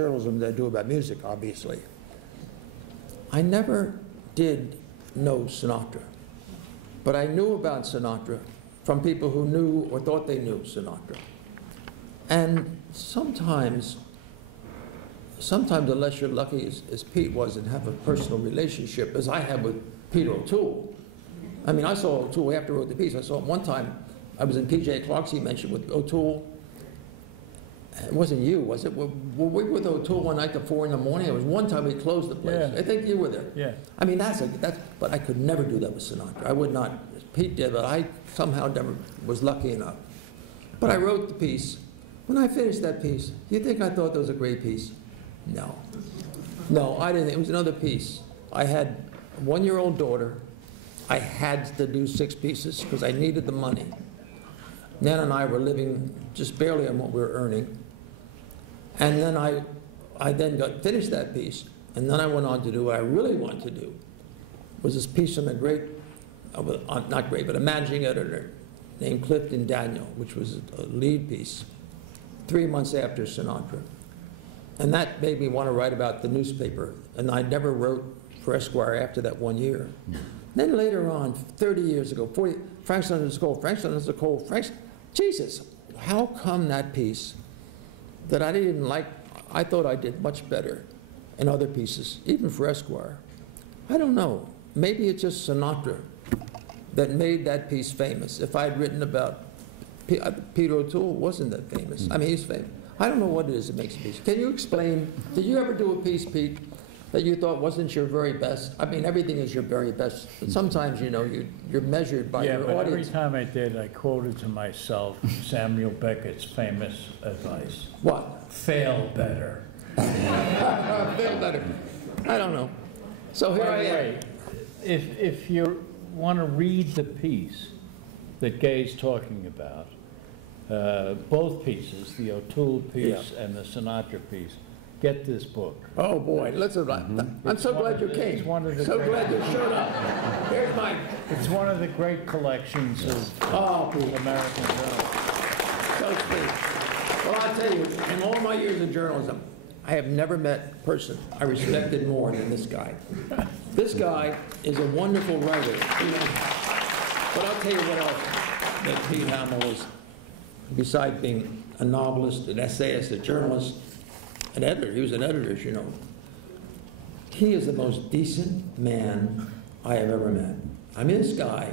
journalism that I do about music, obviously. I never did know Sinatra, but I knew about Sinatra from people who knew or thought they knew Sinatra. And sometimes unless you're lucky as Pete was and have a personal relationship, as I had with Peter O'Toole. I mean, I saw O'Toole after I wrote the piece. I saw him one time. I was in P.J. Clark's, he mentioned, with O'Toole. It wasn't you, was it? Were we with O'Toole one night at 4 in the morning? It was one time we closed the place. Yeah. I think you were there. Yeah. I mean, but I could never do that with Sinatra. I would not. Pete did, but I somehow never was lucky enough. But I wrote the piece. When I finished that piece, you think I thought that was a great piece? No. No, I didn't. It was another piece. I had a 1-year-old daughter. I had to do 6 pieces because I needed the money. Nan and I were living just barely on what we were earning. And then I then finished that piece, and then I went on to do what I really wanted to do, was this piece on a great, not great, but a managing editor named Clifton Daniel, which was a lead piece, 3 months after Sinatra. And that made me want to write about the newspaper, and I never wrote for Esquire after that 1 year. Then later on, 30 years ago, 40, Frank Sinatra's Cold, Frank Sinatra's Cold, Jesus, how come that piece that I didn't like, I thought I did much better in other pieces, even for Esquire? I don't know. Maybe it's just Sinatra that made that piece famous. If I had written about Peter O'Toole, wasn't that famous. I mean, he's famous. I don't know what it is that makes a piece. Can you explain, did you ever do a piece, Pete, that you thought wasn't your very best? I mean, everything is your very best, but sometimes, you know, you're measured by your audience. Every time I did, I quoted to myself Samuel Beckett's famous advice. What? Fail better. Fail better. I don't know. So here I am. If you want to read the piece that Gay's talking about, both pieces, the O'Toole piece and the Sinatra piece, get this book. Oh boy, I'm so glad you came. So glad you showed up. Here's mine. It's one of the great collections of American journalism. So sweet. Well, I'll tell you, in all my years in journalism, I have never met a person I respected more than this guy. This guy is a wonderful writer. You know, but I'll tell you what else that Pete Hamill is, besides being a novelist, an essayist, a journalist, an editor. He was an editor, as you know. He is the most decent man I have ever met. I mean, this guy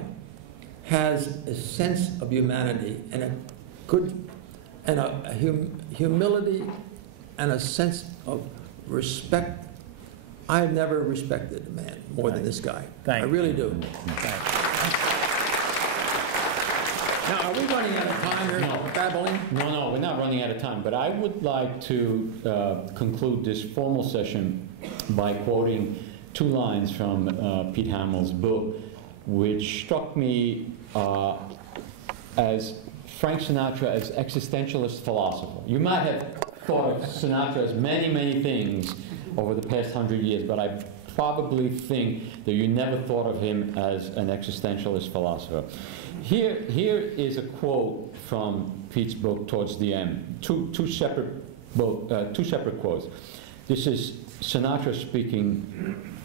has a sense of humanity and a good, and a humility and a sense of respect. I've never respected a man more than this guy. I really do. Now, are we running out of time here? No. Babbling? No, we're not running out of time. But I would like to conclude this formal session by quoting 2 lines from Pete Hamill's book, which struck me as Frank Sinatra as existentialist philosopher. You might have thought of Sinatra as many, many things over the past 100 years, but I probably think that you never thought of him as an existentialist philosopher. Here is a quote from Pete's book towards the end. Two separate quotes. This is Sinatra speaking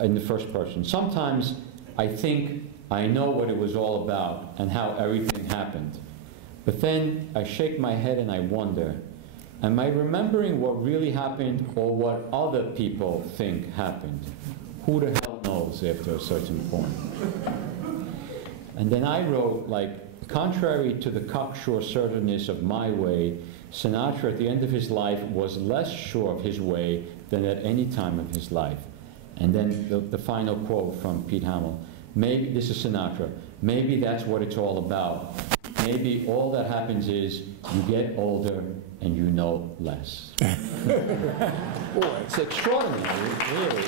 in the first person. Sometimes I think I know what it was all about and how everything happened. But then I shake my head and I wonder, am I remembering what really happened or what other people think happened? Who the hell knows after a certain point? And then I wrote, like, contrary to the cocksure certainness of my way, Sinatra at the end of his life was less sure of his way than at any time of his life. And then the final quote from Pete Hamill, maybe, this is Sinatra, maybe that's what it's all about. Maybe all that happens is you get older and you know less. Boy, it's extraordinary, really.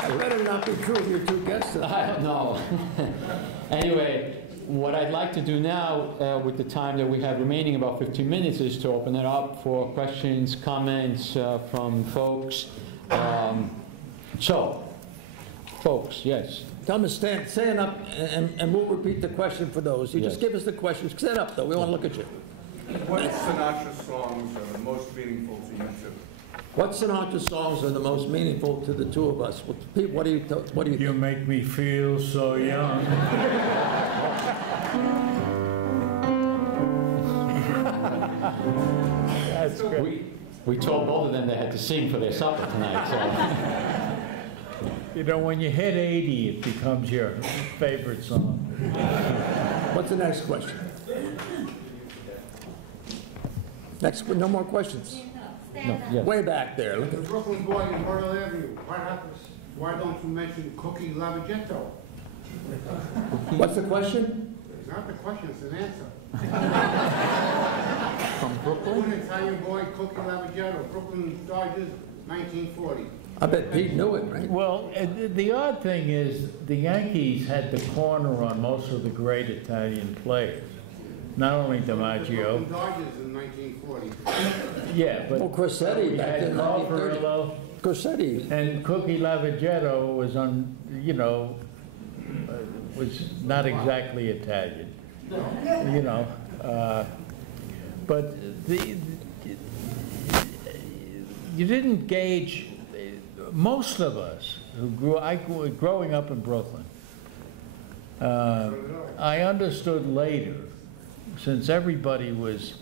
It better not be true of your 2 guests. I don't know. Anyway, what I'd like to do now, with the time that we have remaining, about 15 minutes, is to open it up for questions, comments from folks. So, folks, yes. Tell them to stand up, and we'll repeat the question for those. You just give us the questions. Stand up, though. We want to look at you. What Sinatra songs are the most meaningful to you two? What Sinatra songs are the most meaningful to the two of us? Pete, what do you You think? make me feel so young. That's great. We told both of them they had to sing for their supper tonight, so. You know, when you hit 80, it becomes your favorite song. What's the next question? Next, no more questions. No, yes. Way back there. Look The at, Brooklyn boy in Myrtle Avenue, why don't you mention Cookie Lavagetto? what's the question? It's not the question, it's an answer. From Brooklyn? One Italian boy, Cookie Lavagetto, Brooklyn Dodgers, 1940. I bet Pete knew it, right? Well, the odd thing is the Yankees had the corner on most of the great Italian players. Not only The DiMaggio, Brooklyn Dodgers in 1940. yeah, but Well, Corsetti we back had in Carl 1930. Perillo, Corsetti. and Cookie Lavagetto was on, you know, was not exactly Italian, you know. But you didn't gauge, most of us who growing up in Brooklyn, I understood later, since everybody was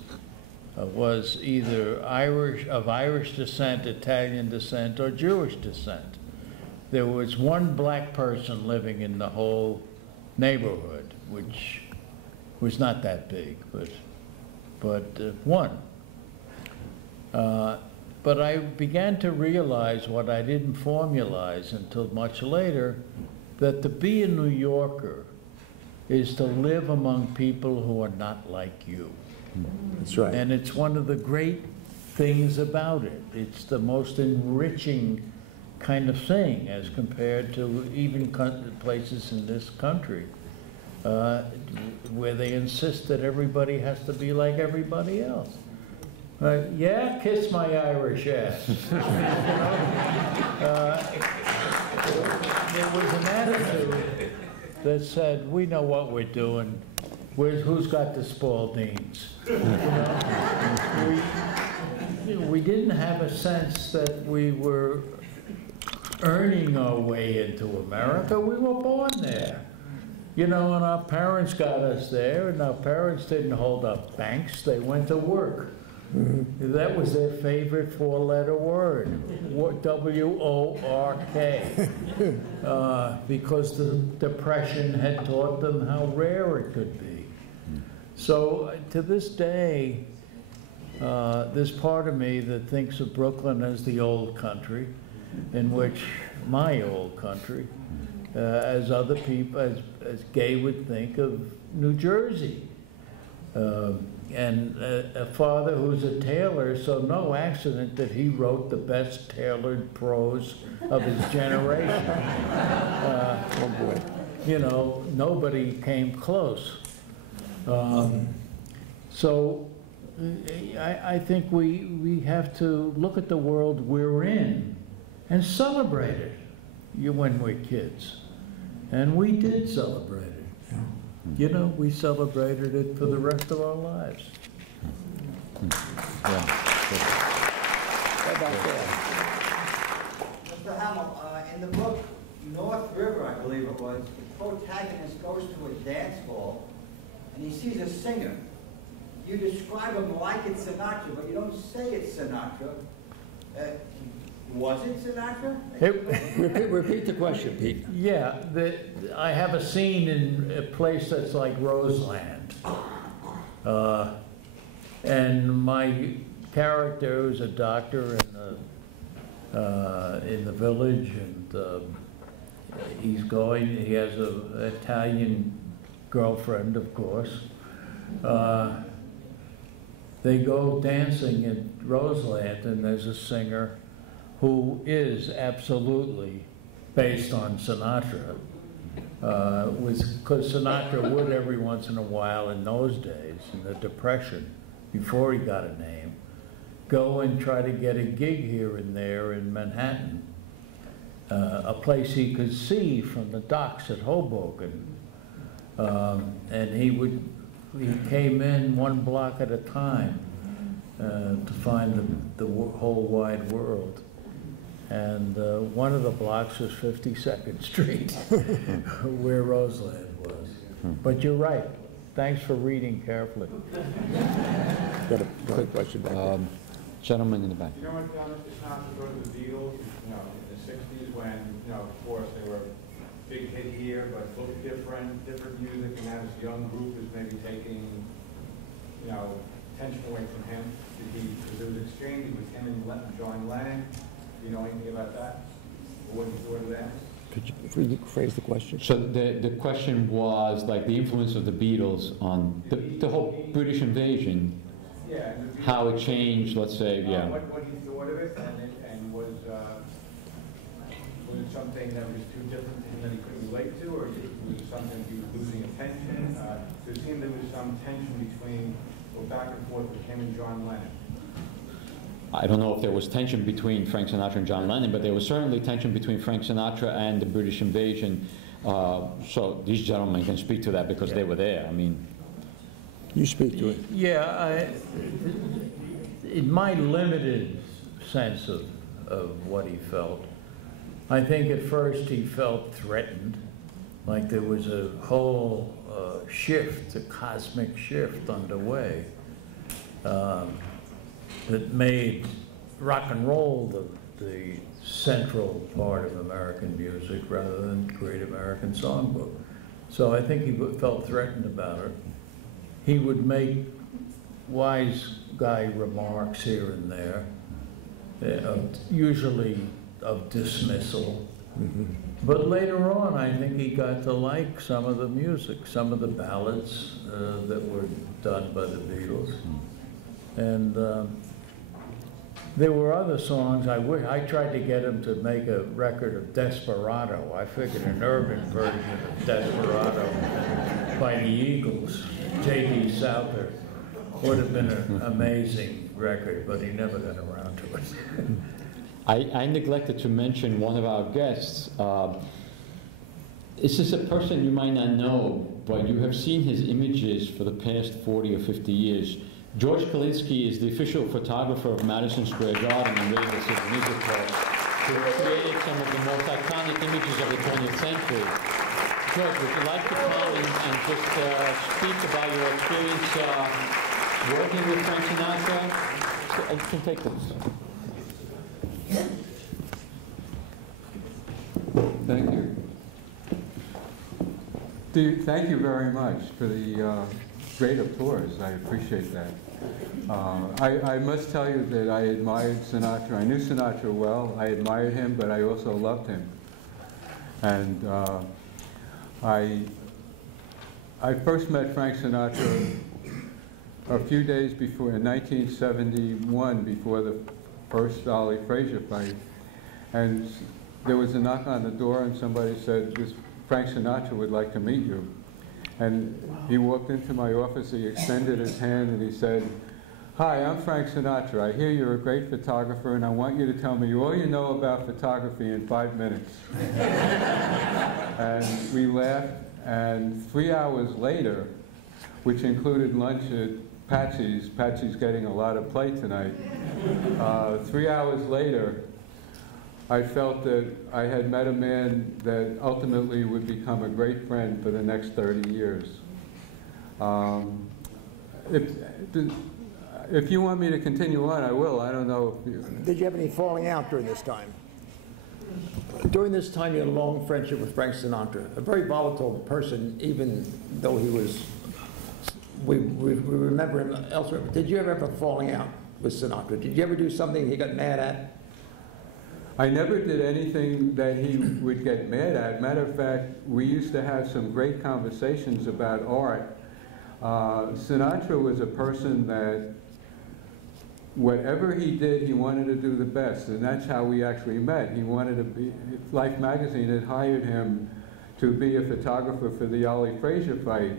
either of Irish descent, Italian descent, or Jewish descent. There was one black person living in the whole neighborhood, which was not that big, but one. But I began to realize what I didn't formalize until much later, that to be a New Yorker is to live among people who are not like you. That's right. And it's one of the great things about it. It's the most enriching kind of thing as compared to even places in this country where they insist that everybody has to be like everybody else. Yeah, kiss my Irish ass. You know? There was an attitude that said, we know what we're doing. Who's got the Spaldings? You know? We didn't have a sense that we were earning our way into America. We were born there. You know, and our parents got us there, and our parents didn't hold up banks, they went to work. Mm-hmm. That was their favorite four-letter word, W-O-R-K, because the Depression had taught them how rare it could be. So to this day, there's part of me that thinks of Brooklyn as the old country, in which my old country, as other people, as Gay would think of New Jersey. And a father who's a tailor, so no accident that he wrote the best tailored prose of his generation. Oh boy. You know, nobody came close. So I think we have to look at the world we're in and celebrate it when we're kids. And we did celebrate it. You know, we celebrated it for the rest of our lives. Way back there. Mr. Hamill, in the book North River, I believe it was, the protagonist goes to a dance hall and he sees a singer. You describe him like it's Sinatra, but you don't say it's Sinatra. Was it Sinatra? Repeat the question, Pete. Yeah, I have a scene in a place that's like Roseland. And my character, who's a doctor in the village, and he has an Italian girlfriend, of course. They go dancing in Roseland, and there's a singer who is absolutely based on Sinatra, because Sinatra would every once in a while in those days, in the Depression, before he got a name, go and try to get a gig here and there in Manhattan, a place he could see from the docks at Hoboken. And he would he came in one block at a time to find the whole wide world. And one of the blocks was 52nd Street, where Roseland was. But you're right. Thanks for reading carefully. Got a quick question back there. Gentleman in the back. You know what, Thomas, it's not to go to the Beatles, you know, in the 60s when, you know, of course, they were a big hit here, but looked different music, and now this young group is maybe taking, you know, attention away from him. Because there was an exchange with him and John Lennon. Do you know anything about that? What was the order there? Could you rephrase the question? So the question was like the influence of the Beatles on the whole British invasion. Yeah. How it changed, let's say, yeah. What he thought of it, and was it something that was too different to him that he couldn't relate to, or was it something he was losing attention? It seemed there was some tension between, or back and forth with him and John Lennon. I don't know if there was tension between Frank Sinatra and John Lennon, but there was certainly tension between Frank Sinatra and the British invasion. So these gentlemen can speak to that because they were there. I mean, You speak to it. Yeah, in my limited sense of what he felt, I think at first he felt threatened, like there was a whole shift, a cosmic shift underway that made rock and roll the central part of American music rather than Great American Songbook. So I think he felt threatened about it. He would make wise guy remarks here and there, usually of dismissal. But later on, I think he got to like some of the music, some of the ballads that were done by the Beatles. And there were other songs. I tried to get him to make a record of Desperado. I figured an urban version of Desperado by the Eagles, J.D. Souther, would have been an amazing record, but he never got around to it. I neglected to mention one of our guests. This is a person you might not know, but you have seen his images for the past 40 or 50 years. George Kalinsky is the official photographer of Madison Square Garden and Radio City Music Hall, who created some of the most iconic images of the 20th century. George, would you like to come and just speak about your experience working with Frank Sinatra? I can take this. Thank you. Thank you very much for the great applause. I appreciate that. I must tell you that I admired Sinatra. I knew Sinatra well. I admired him, but I also loved him. And I first met Frank Sinatra a few days before, in 1971, before the first Ollie Frazier fight. And there was a knock on the door, and somebody said, "This Frank Sinatra would like to meet you." And he walked into my office, he extended his hand, and he said, "Hi, I'm Frank Sinatra. I hear you're a great photographer, and I want you to tell me all you know about photography in 5 minutes." And we laughed, and 3 hours later, which included lunch at Patsy's getting a lot of play tonight. 3 hours later, I felt that I had met a man that ultimately would become a great friend for the next 30 years. If you want me to continue on, I will. I don't know if you... Did you have any falling out during this time? During this time, you had a long friendship with Frank Sinatra, a very volatile person, even though he was, we remember him elsewhere. But did you ever have a falling out with Sinatra? Did you ever do something he got mad at? I never did anything that he would get mad at. Matter of fact, we used to have some great conversations about art. Sinatra was a person that whatever he did, he wanted to do the best, and that's how we actually met. He wanted to be, Life magazine had hired him to be a photographer for the Ollie Frazier fight.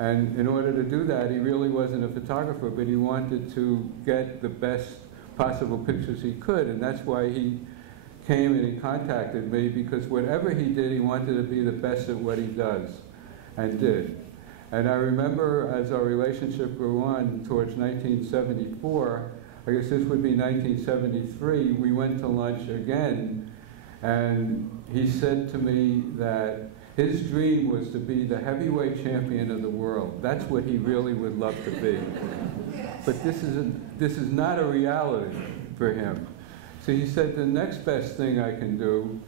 And in order to do that, he really wasn't a photographer, but he wanted to get the best possible pictures he could, and that's why he came and he contacted me, because whatever he did, he wanted to be the best at what he does, and did. And I remember as our relationship grew on towards 1974, I guess this would be 1973, we went to lunch again, and he said to me that his dream was to be the heavyweight champion of the world. That's what he really would love to be. But this is not a reality for him. So he said the next best thing I can do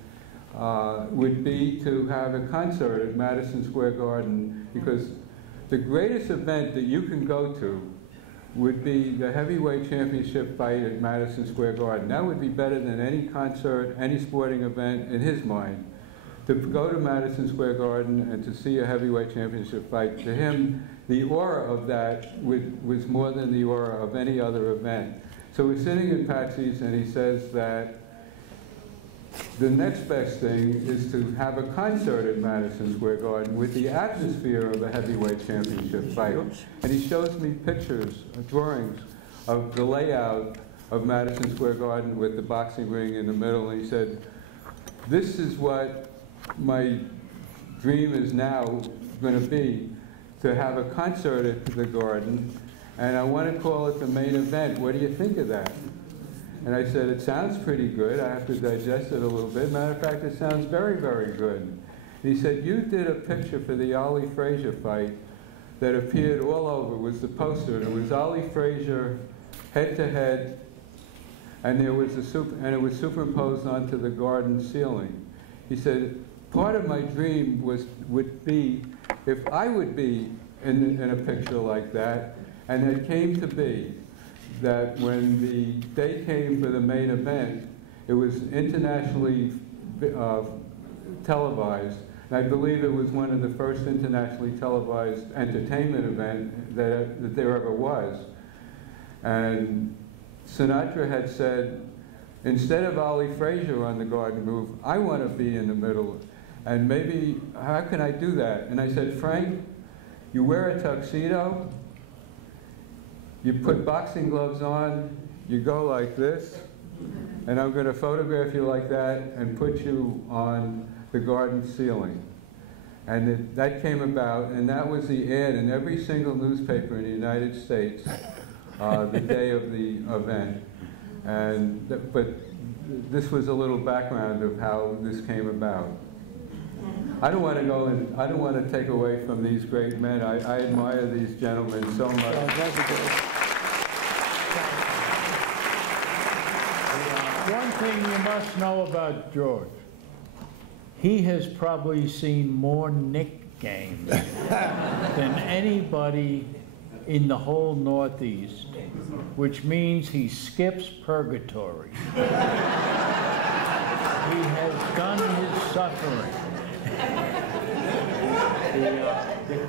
would be to have a concert at Madison Square Garden, because the greatest event that you can go to would be the heavyweight championship fight at Madison Square Garden. That would be better than any concert, any sporting event in his mind. To go to Madison Square Garden and to see a heavyweight championship fight, to him, the aura of that was more than the aura of any other event. So we're sitting at Patsy's, and he says that the next best thing is to have a concert at Madison Square Garden with the atmosphere of a heavyweight championship fight. And he shows me pictures, drawings of the layout of Madison Square Garden with the boxing ring in the middle. And he said, this is what my dream is now going to be, to have a concert at the Garden, and I want to call it the main event. What do you think of that? And I said, it sounds pretty good. I have to digest it a little bit. Matter of fact, it sounds very, very good. And he said, you did a picture for the Ali Frazier fight that appeared all over. It was the poster. It was Ali Frazier head to head, and it was superimposed onto the Garden ceiling. He said, part of my dream would be if I would be in a picture like that, and it came to be that when the day came for the main event, it was internationally televised. And I believe it was one of the first internationally televised entertainment events that there ever was. And Sinatra had said, instead of Ali Frazier on the Garden move, I want to be in the middle. And maybe, how can I do that? And I said, Frank, you wear a tuxedo, you put boxing gloves on, you go like this, and I'm going to photograph you like that and put you on the Garden ceiling. And that came about, and that was the ad in every single newspaper in the United States the day of the event. But this was a little background of how this came about. I don't want to go and I don't want to take away from these great men. I admire these gentlemen so much. One thing you must know about George, he has probably seen more Knick games than anybody in the whole Northeast, which means he skips purgatory. He has done his suffering. The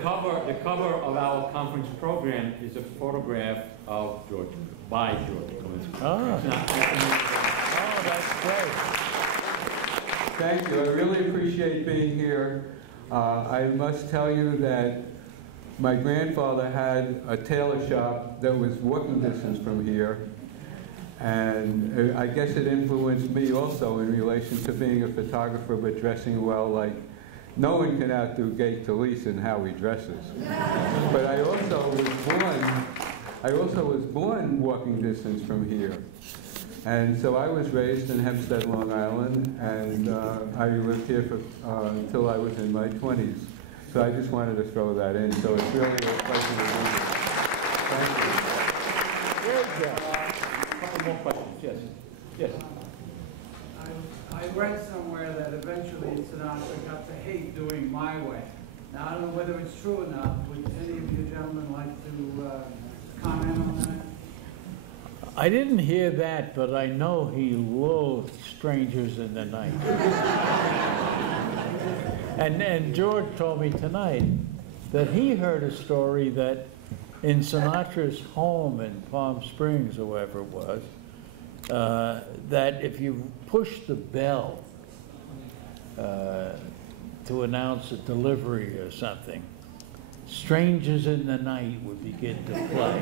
cover of our conference program is a photograph of George, by George. Oh, that's great. Thank you. I really appreciate being here. I must tell you that my grandfather had a tailor shop that was walking distance from here, and I guess it influenced me also in relation to being a photographer but dressing well. Like, no one can outdo Gay Talese in how he dresses. But I also was born walking distance from here. And so I was raised in Hempstead, Long Island, and I lived here until I was in my 20s. So I just wanted to throw that in. So it's really a pleasure to be here. Thank you. Great job. A couple more questions. Yes. Yes. I read somewhere that eventually Sinatra got to hate doing My Way. Now, I don't know whether it's true or not. Would any of you gentlemen like to comment on that? I didn't hear that, but I know he loathed Strangers in the Night. And George told me tonight that he heard a story that in Sinatra's home in Palm Springs, or wherever it was, that if you push the bell to announce a delivery or something, Strangers in the Night would begin to play.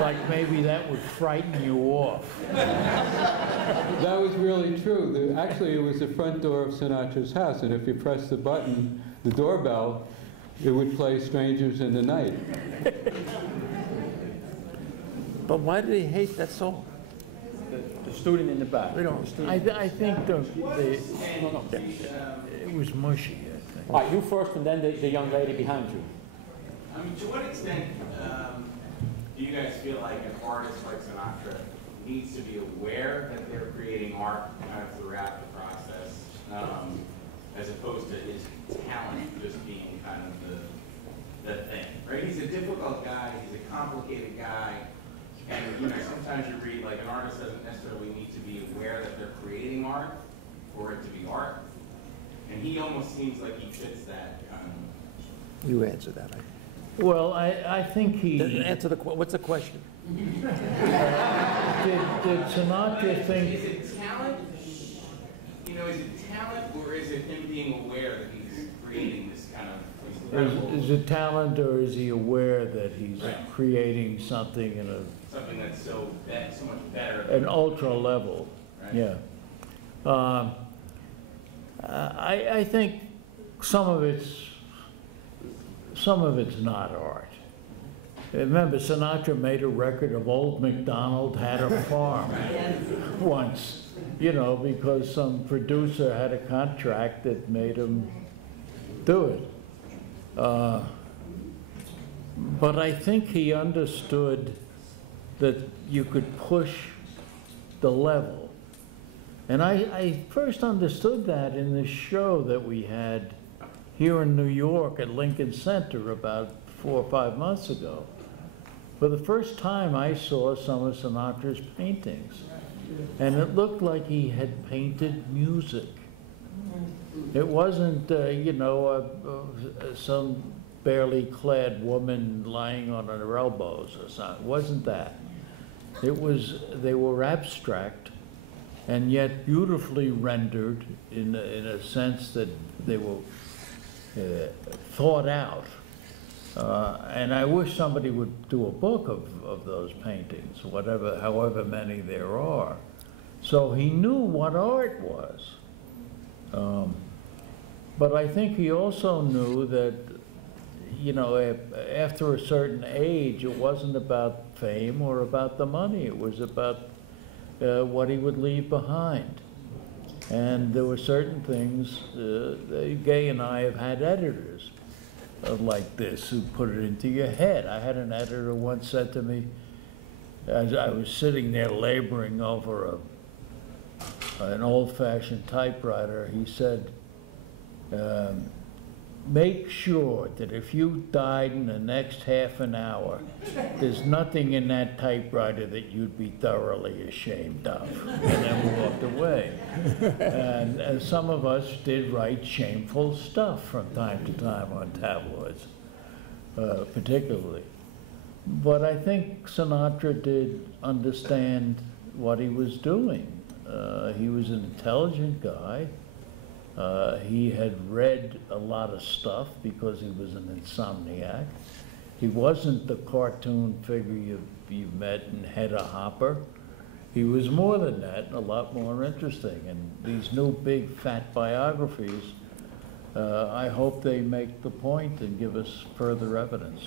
Like maybe that would frighten you off. That was really true. Actually, it was the front door of Sinatra's house, and if you press the button, the doorbell, It would play Strangers in the Night. But why did he hate that song? The student in the back. We don't. I think it was mushy, I think. All right, you first, and then the young lady behind you. I mean, to what extent do you guys feel like an artist like Sinatra needs to be aware that they're creating art kind of throughout the process, as opposed to his talent just being kind of the thing, right? He's a difficult guy, he's a complicated guy, and sometimes you read like an artist doesn't necessarily need to be aware that they're creating art for it to be art, and he almost seems like he fits that kind of. You answer that. Well, I think he... Answer what's the question? Did Sinatra think... Is it talent? Is it talent, or is it him being aware that he's creating this kind of incredible... Is it talent, or is he aware that he's creating something in something that's so much better? an ultra level? Right. Yeah. I think some of it's not art. Remember, Sinatra made a record of Old MacDonald Had a Farm once, because some producer had a contract that made him do it. But I think he understood that you could push the level. And I first understood that in this show that we had here in New York at Lincoln Center about 4 or 5 months ago. For the first time, I saw some of Sinatra's paintings, and it looked like he had painted music. It wasn't, some barely clad woman lying on her elbows or something. It wasn't that. They were abstract, and yet beautifully rendered in a sense that they were thought out. And I wish somebody would do a book of those paintings, however many there are. So he knew what art was. But I think he also knew that, after a certain age, it wasn't about fame or about the money. It was about what he would leave behind. And there were certain things, Gay and I have had editors like this who put it into your head. I had an editor once said to me, as I was sitting there laboring over an old-fashioned typewriter, he said, make sure that if you died in the next half an hour, there's nothing in that typewriter that you'd be thoroughly ashamed of, and then walked away. And some of us did write shameful stuff from time to time on tabloids, particularly. But I think Sinatra did understand what he was doing. He was an intelligent guy. He had read a lot of stuff because he was an insomniac. He wasn't the cartoon figure you met in Hedda Hopper. He was more than that, and a lot more interesting. And these new big fat biographies, I hope they make the point and give us further evidence.